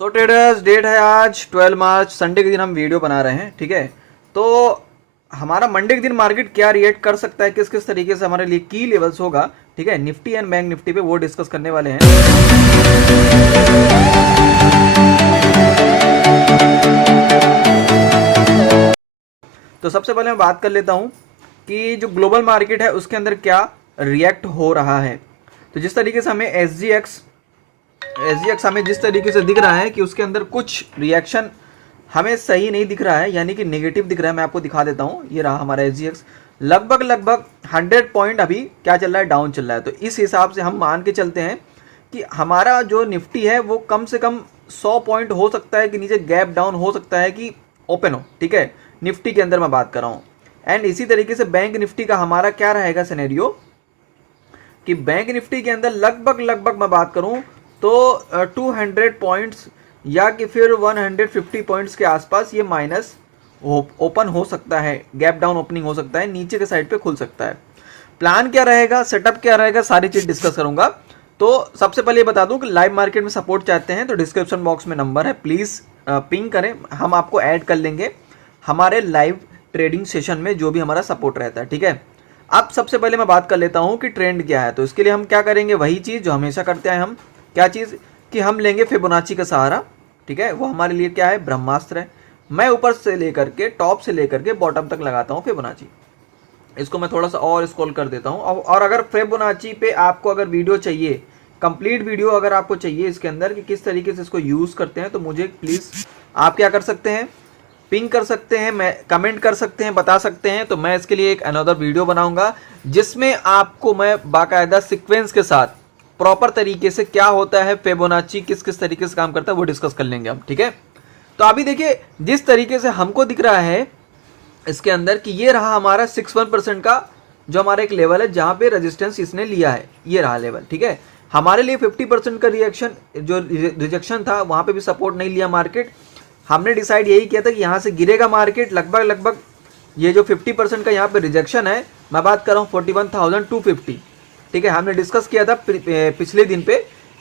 सो traders, date है आज 12 मार्च, Sunday के दिन हम वीडियो बना रहे हैं। ठीक है, तो हमारा मंडे के दिन मार्केट क्या रिएक्ट कर सकता है, किस किस तरीके से हमारे लिए की लेवल्स होगा, ठीक है, निफ्टी एंड बैंक निफ्टी पे वो डिस्कस करने वाले हैं। तो सबसे पहले मैं बात कर लेता हूं कि जो ग्लोबल मार्केट है उसके अंदर क्या रिएक्ट हो रहा है। तो जिस तरीके से हमें एसजीएक्स हमें जिस तरीके से दिख रहा है कि उसके अंदर कुछ रिएक्शन हमें सही नहीं दिख रहा है, यानी कि नेगेटिव दिख रहा है। मैं आपको दिखा देता हूं, ये रहा हमारा एसजीएक्स, लगभग 100 पॉइंट अभी क्या चल रहा है, डाउन चल रहा है। तो इस हिसाब से हम मान के चलते हैं कि हमारा जो निफ्टी है वो कम से कम 100 पॉइंट हो सकता है कि नीचे गैप डाउन हो सकता है कि ओपन हो। ठीक है, निफ्टी के अंदर मैं बात कर रहा हूँ। एंड इसी तरीके से बैंक निफ्टी का हमारा क्या रहेगा सिनेरियो कि बैंक निफ्टी के अंदर लगभग मैं बात करूं तो 200 पॉइंट्स या कि फिर 150 पॉइंट्स के आसपास ये माइनस ओपन हो सकता है, गैप डाउन ओपनिंग हो सकता है, नीचे के साइड पे खुल सकता है। प्लान क्या रहेगा, सेटअप क्या रहेगा, सारी चीज डिस्कस करूंगा। तो सबसे पहले बता दूं कि लाइव मार्केट में सपोर्ट चाहते हैं तो डिस्क्रिप्शन बॉक्स में नंबर है, प्लीज पिंग करें, हम आपको ऐड कर लेंगे हमारे लाइव ट्रेडिंग सेशन में जो भी हमारा सपोर्ट रहता है। ठीक है, अब सबसे पहले मैं बात कर लेता हूं कि ट्रेंड क्या है। तो इसके लिए हम क्या करेंगे, वही चीज जो हमेशा करते हैं हम, क्या चीज कि हम लेंगे फिबोनाची का सहारा। ठीक है, वो हमारे लिए क्या है, ब्रह्मास्त्र है। मैं ऊपर से लेकर के, टॉप से लेकर के बॉटम तक लगाता हूं फिबोनाची। इसको मैं थोड़ा सा और स्क्रॉल कर देता हूं। और अगर फिबोनाची पे आपको अगर वीडियो चाहिए, कंप्लीट वीडियो अगर आपको चाहिए इसके अंदर कि किस तरीके से इसको यूज करते हैं, तो मुझे प्लीज आप क्या कर सकते हैं, पिंग कर सकते हैं, मैं कमेंट कर सकते हैं, बता सकते हैं। तो मैं इसके लिए एक अनदर वीडियो बनाऊंगा जिसमें आपको मैं बाकायदा सीक्वेंस के साथ प्रॉपर तरीके से क्या होता है फिबोनाची, किस किस तरीके से काम करता है, वो डिस्कस कर लेंगे हम। ठीक है, तो अभी देखिए जिस तरीके से हमको दिख रहा है इसके अंदर कि ये रहा हमारा 61% का जो हमारा एक लेवल है जहां पे रेजिस्टेंस इसने लिया है, ये रहा लेवल। ठीक है, हमारे लिए 50% का रिएक्शन जो रिजेक्शन था वहां पे भी सपोर्ट नहीं लिया मार्केट। हमने डिसाइड यही किया था कि यहाँ से गिरेगा मार्केट लगभग ये जो 50% का यहाँ पे रिजेक्शन है, मैं बात कर रहा हूँ 41,250। ठीक है, हमने डिस्कस किया था पिछले दिन पे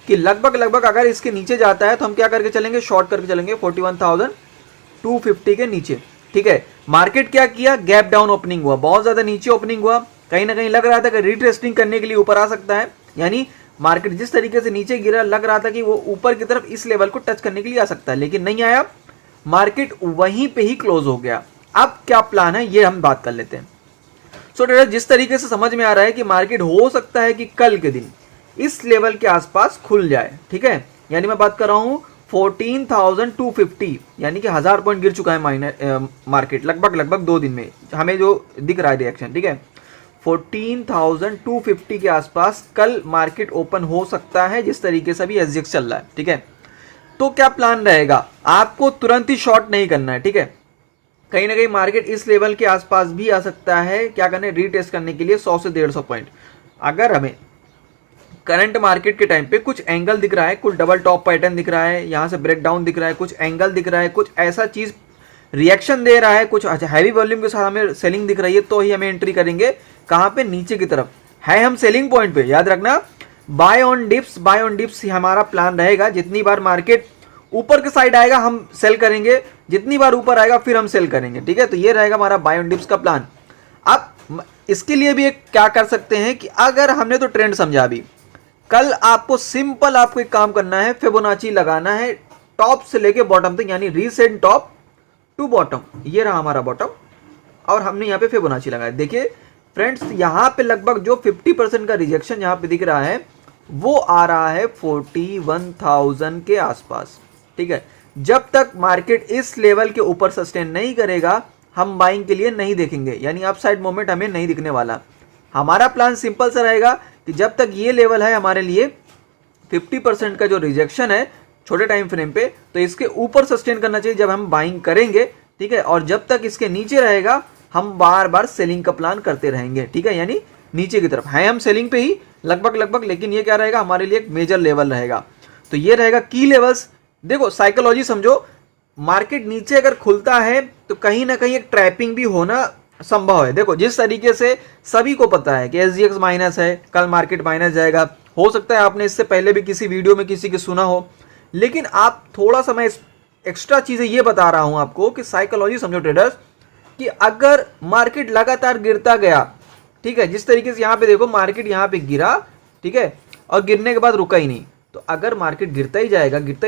कि लगभग अगर इसके नीचे जाता है तो हम क्या करके चलेंगे, शॉर्ट करके चलेंगे 41,250 के नीचे। ठीक है, मार्केट क्या किया, गैप डाउन ओपनिंग हुआ, बहुत ज्यादा नीचे ओपनिंग हुआ, कहीं ना कहीं लग रहा था कि रिट्रेस्टिंग करने के लिए ऊपर आ सकता है। यानी मार्केट जिस तरीके से नीचे गिरा लग रहा था कि वो ऊपर की तरफ इस लेवल को टच करने के लिए आ सकता है, लेकिन नहीं आया, मार्केट वहीं पे ही क्लोज हो गया। अब क्या प्लान है ये हम बात कर लेते हैं। सो ट्रेडर, जिस तरीके से समझ में आ रहा है कि मार्केट हो सकता है कि कल के दिन इस लेवल के आसपास खुल जाए। ठीक है, यानी मैं बात कर रहा हूं 14,250, यानी कि 1000 पॉइंट गिर चुका है मार्केट लगभग 2 दिन में, हमें जो दिख रहा है रिएक्शन। ठीक है, 14,250 के आसपास कल मार्केट ओपन हो सकता है जिस तरीके से अभी एसजीएक्स चल रहा है। ठीक है, तो क्या प्लान रहेगा, आपको तुरंत ही शॉर्ट नहीं करना है। ठीक है, कहीं ना कहीं मार्केट इस लेवल के आसपास भी आ सकता है, क्या करने, रीटेस्ट करने के लिए 100 से 150 पॉइंट। अगर हमें करंट मार्केट के टाइम पे कुछ एंगल दिख रहा है, कुछ डबल टॉप पैटर्न दिख रहा है, यहां से ब्रेकडाउन दिख रहा है, कुछ एंगल दिख रहा है, कुछ ऐसा चीज रिएक्शन दे रहा है, कुछ हैवी वॉल्यूम के साथ हमें सेलिंग दिख रही है, तो ही हमें एंट्री करेंगे। कहां पे, नीचे की तरफ है हम सेलिंग पॉइंट पे, याद रखना बाय ऑन डिप्स हमारा प्लान रहेगा। जितनी बार मार्केट ऊपर के साइड आएगा हम सेल करेंगे, जितनी बार ऊपर आएगा फिर हम सेल करेंगे। ठीक है, तो ये रहेगा हमारा बाय ऑन डिप्स का प्लान। अब इसके लिए भी एक क्या कर सकते हैं कि अगर हमने तो ट्रेंड समझा, भी कल आपको सिंपल आपको एक काम करना है, फिबोनाची लगाना है टॉप से लेके बॉटम तक, यानी रीसेंट टॉप टू बॉटम। ये रहा हमारा बॉटम और हमने यहाँ पे फिबोनाची लगाया। देखिए फ्रेंड्स, यहाँ पे लगभग जो 50% का रिजेक्शन यहाँ पे दिख रहा है वो आ रहा है 41,000 के आसपास। ठीक है, जब तक मार्केट इस लेवल के ऊपर सस्टेन नहीं करेगा हम बाइंग के लिए नहीं देखेंगे, यानी अपसाइड मोमेंट हमें नहीं दिखने वाला। हमारा प्लान सिंपल सा रहेगा कि जब तक ये लेवल है हमारे लिए 50% का जो रिजेक्शन है छोटे टाइम फ्रेम पे, तो इसके ऊपर सस्टेन करना चाहिए जब हम बाइंग करेंगे। ठीक है, और जब तक इसके नीचे रहेगा हम बार बार सेलिंग का प्लान करते रहेंगे। ठीक है, यानी नीचे की तरफ है हम सेलिंग पे ही लगभग, लेकिन ये क्या रहेगा, हमारे लिए एक मेजर लेवल रहेगा। तो ये रहेगा की लेवल्स। देखो साइकोलॉजी समझो, मार्केट नीचे अगर खुलता है तो कहीं ना कहीं एक ट्रैपिंग भी होना संभव है। देखो जिस तरीके से सभी को पता है कि एसजीएक्स माइनस है, कल मार्केट माइनस जाएगा, हो सकता है आपने इससे पहले भी किसी वीडियो में किसी के सुना हो लेकिन आप थोड़ा सा मैं एक्स्ट्रा चीज़ें ये बता रहा हूं आपको कि साइकोलॉजी समझो ट्रेडर्स, कि अगर मार्केट लगातार गिरता गया, ठीक है, जिस तरीके से यहाँ पे देखो मार्केट यहाँ पे गिरा, ठीक है, और गिरने के बाद रुका ही नहीं, तो अगर मार्केट गिरता ही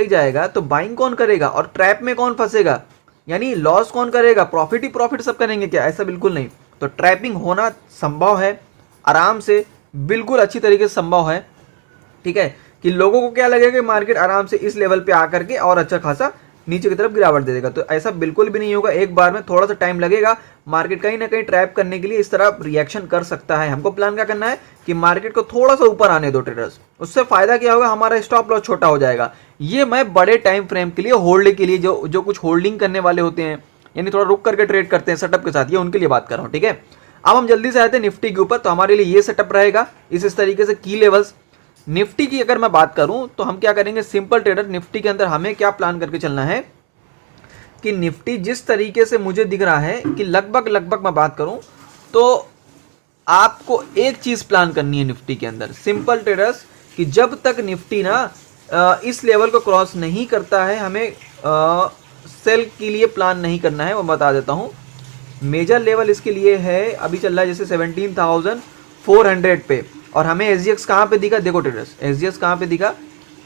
जाएगा तो बाइंग कौन करेगा और ट्रैप में कौन फंसेगा, यानी लॉस कौन करेगा, प्रॉफिट ही प्रॉफिट सब करेंगे क्या? ऐसा बिल्कुल नहीं। तो ट्रैपिंग होना संभव है, आराम से, बिल्कुल अच्छी तरीके से संभव है, ठीक है, कि लोगों को क्या लगेगा कि मार्केट आराम से इस लेवल पे आकर के और अच्छा खासा नीचे की तरफ गिरावट दे देगा। तो ऐसा बिल्कुल भी नहीं होगा, एक बार में थोड़ा सा टाइम लगेगा। मार्केट कहीं ना कहीं ट्रैप करने के लिए इस तरह रिएक्शन कर सकता है। हमको प्लान क्या करना है कि मार्केट को थोड़ा सा ऊपर आने दो ट्रेडर्स, उससे फायदा क्या होगा, हमारा स्टॉप लॉस छोटा हो जाएगा। ये मैं बड़े टाइम फ्रेम के लिए, होल्ड के लिए, जो कुछ होल्डिंग करने वाले होते हैं, यानी थोड़ा रुक करके ट्रेड करते हैं सेटअप के साथ, ये उनके लिए बात कर रहा हूँ, ठीक है। अब हम जल्दी से आते हैं निफ्टी के ऊपर। तो हमारे लिए ये सेटअप रहेगा इस तरीके से, की लेवल्स। निफ्टी की अगर मैं बात करूं तो हम क्या करेंगे, सिंपल ट्रेडर निफ्टी के अंदर हमें क्या प्लान करके चलना है कि निफ्टी जिस तरीके से मुझे दिख रहा है कि लगभग मैं बात करूं तो आपको एक चीज प्लान करनी है निफ्टी के अंदर, सिंपल ट्रेडर्स, कि जब तक निफ्टी ना इस लेवल को क्रॉस नहीं करता है, हमें सेल के लिए प्लान नहीं करना है। वो बता देता हूं, मेजर लेवल इसके लिए है, अभी चल रहा है जैसे 17,400 पे, और हमें एसजीएक्स कहाँ पे दिखा, देखो ट्रेडर्स, एसजीएक्स कहाँ पे दिखा,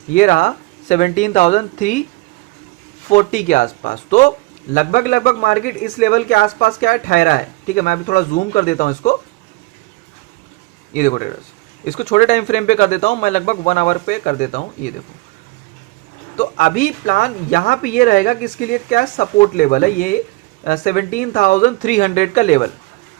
ये रहा 17,340 के आसपास। तो लगभग मार्केट इस लेवल के आसपास क्या है, ठहरा है, ठीक है। मैं अभी थोड़ा जूम कर देता हूं इसको, ये देखो ट्रेडर्स, इसको छोटे टाइम फ्रेम पे कर देता हूं मैं, लगभग 1 आवर पे कर देता हूं, ये देखो। तो अभी प्लान यहाँ पे ये रहेगा कि इसके लिए क्या सपोर्ट लेवल है, ये 17,300 का लेवल,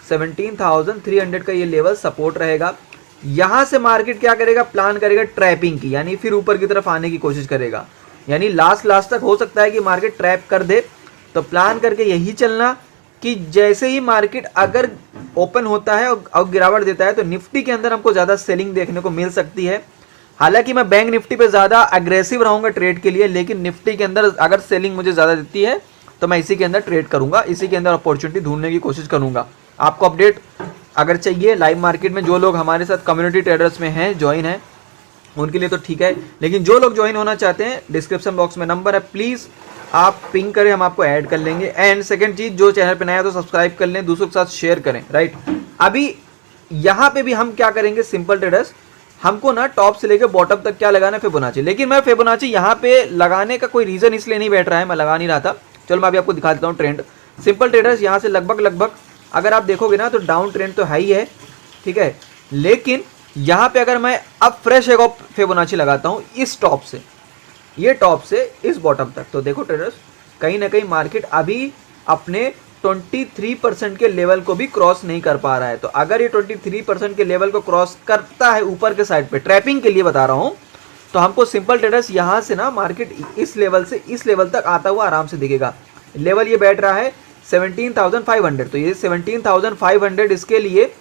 17,300 का ये लेवल सपोर्ट रहेगा। यहां से मार्केट क्या करेगा, प्लान करेगा ट्रैपिंग की, यानी फिर ऊपर की तरफ आने की कोशिश करेगा, यानी लास्ट तक हो सकता है कि मार्केट ट्रैप कर दे। तो प्लान करके यही चलना कि जैसे ही मार्केट अगर ओपन होता है और गिरावट देता है तो निफ्टी के अंदर हमको ज्यादा सेलिंग देखने को मिल सकती है। हालांकि मैं बैंक निफ्टी पे ज्यादा अग्रेसिव रहूंगा ट्रेड के लिए, लेकिन निफ्टी के अंदर अगर सेलिंग मुझे ज्यादा देती है तो मैं इसी के अंदर ट्रेड करूंगा, इसी के अंदर अपॉर्चुनिटी ढूंढने की कोशिश करूंगा। आपको अपडेट अगर चाहिए लाइव मार्केट में, जो लोग हमारे साथ कम्युनिटी ट्रेडर्स में हैं, ज्वाइन है, उनके लिए तो ठीक है, लेकिन जो लोग ज्वाइन होना चाहते हैं, डिस्क्रिप्शन बॉक्स में नंबर है, प्लीज आप पिंग करें, हम आपको ऐड कर लेंगे। एंड सेकंड चीज, जो चैनल पे नया है तो सब्सक्राइब कर लें, दूसरों के साथ शेयर करें, राइट। अभी यहाँ पे भी हम क्या करेंगे, सिंपल ट्रेडर्स, हमको ना टॉप से लेकर बॉटम तक क्या लगाना है, फिबोनाची। लेकिन मैं फिबोनाची यहाँ पे लगाने का कोई रीजन इसलिए नहीं बैठ रहा है, मैं लगा नहीं रहा था। चलो मैं अभी आपको दिखा देता हूँ ट्रेंड। सिंपल ट्रेडर्स, यहाँ से लगभग अगर आप देखोगे ना तो डाउन ट्रेंड तो है ही है, ठीक है, लेकिन यहाँ पे अगर मैं अब फ्रेश एक फिबोनाची लगाता हूँ इस टॉप से, ये टॉप से इस बॉटम तक, तो देखो ट्रेडर्स, कहीं ना कहीं मार्केट अभी अपने 23% के लेवल को भी क्रॉस नहीं कर पा रहा है। तो अगर ये 23% के लेवल को क्रॉस करता है ऊपर के साइड पे, ट्रैपिंग के लिए बता रहा हूं, तो हमको सिंपल ट्रेडर्स यहां से ना मार्केट इस लेवल से इस लेवल तक आता हुआ आराम से दिखेगा। लेवल ये बैठ रहा है 17,500, तो ये 17,500 इसके लिए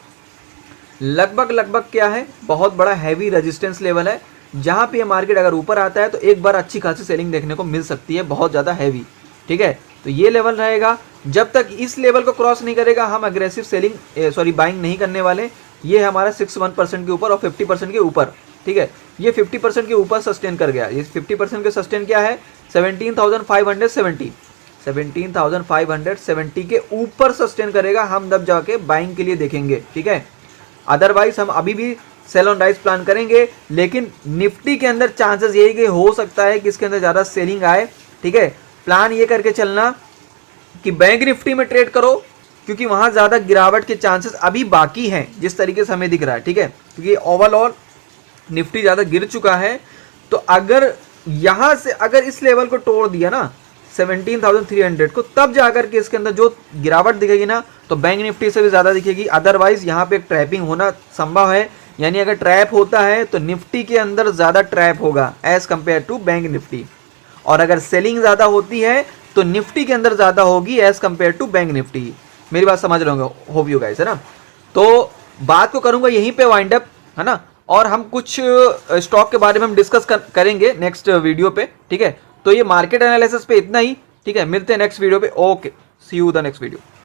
लगभग क्या है, बहुत बड़ा हैवी रेजिस्टेंस लेवल है, जहां पे ये मार्केट अगर ऊपर आता है तो एक बार अच्छी खासी सेलिंग देखने को मिल सकती है, बहुत ज्यादा हैवी, ठीक है। तो ये लेवल रहेगा, जब तक इस लेवल को क्रॉस नहीं करेगा हम अग्रेसिव सेलिंग बाइंग नहीं करने वाले। ये हमारा 61% के ऊपर और 50% के ऊपर, ठीक है, ये 50% के ऊपर सस्टेन कर गया। ये 50% के सस्टेन क्या है, 17,570, 17,570 के ऊपर सस्टेन करेगा, हम तब जाके बाइंग के लिए देखेंगे, ठीक है। अदरवाइज हम अभी भी सेल ऑन राइज प्लान करेंगे, लेकिन निफ्टी के अंदर चांसेस यही कि हो सकता है कि इसके अंदर ज्यादा सेलिंग आए, ठीक है। प्लान ये करके चलना कि बैंक निफ्टी में ट्रेड करो, क्योंकि वहां ज्यादा गिरावट के चांसेस अभी बाकी हैं, जिस तरीके से हमें दिख रहा है, ठीक है, क्योंकि ओवरऑल निफ्टी ज्यादा गिर चुका है। तो अगर यहां से अगर इस लेवल को तोड़ दिया ना 17,300 को, तब जाकर के इसके अंदर जो गिरावट दिखेगी ना, तो बैंक निफ्टी से भी ज्यादा दिखेगी। अदरवाइज यहाँ पे एक ट्रैपिंग होना संभव है, यानी अगर ट्रैप होता है तो निफ्टी के अंदर ज्यादा ट्रैप होगा as compare to Bank Nifty, और अगर सेलिंग ज्यादा होती है तो निफ्टी के अंदर ज्यादा होगी as compare to Bank Nifty. मेरी बात समझ रहे होंगे, होप यू गाइस, है ना। तो बात को करूंगा यहीं पे वाइंड अप, है ना, और हम कुछ स्टॉक के बारे में हम डिस्कस करेंगे नेक्स्ट वीडियो पे, ठीक है। तो ये मार्केट एनालिसिस पे इतना ही, ठीक है, मिलते हैं नेक्स्ट वीडियो पे। Okay, see you the next video.